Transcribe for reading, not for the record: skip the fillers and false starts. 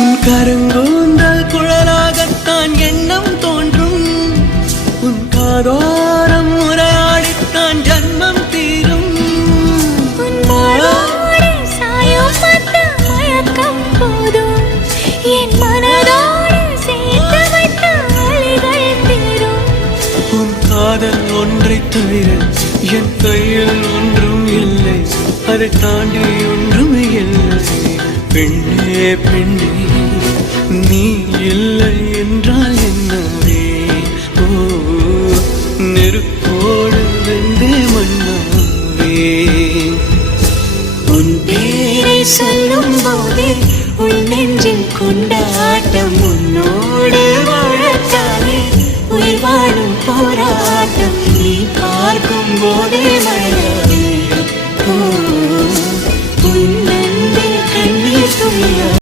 உன் கருங்கூந்தல் குழலாகத்தான் எண்ணம் தோன்றும். உன் காதோரம் உரையாடித்தான் ஜன்மம் தீரும். என் மனதோடு சேர்த்து வைத்த வழிகள் தீரும். உன் காதல் ஒன்றை தவிர என் கையில் ஒன்றும் இல்லை, அதை தாண்டி ஒன்றும் இல்லை. பெண்ணே பெண்ணே நீ இல்லை என்றால் என்னவே? ஓ நெருப்போடு வெந்தே மண்ணாவே. உன் பேரை சொல்லும் போதே உள் நெஞ்சில் கொண்டாட்டம். உன்னோடு வாழத்தானே உயிர் வாழும் போராட்டம். நீ பார்க்கும் போதே மழை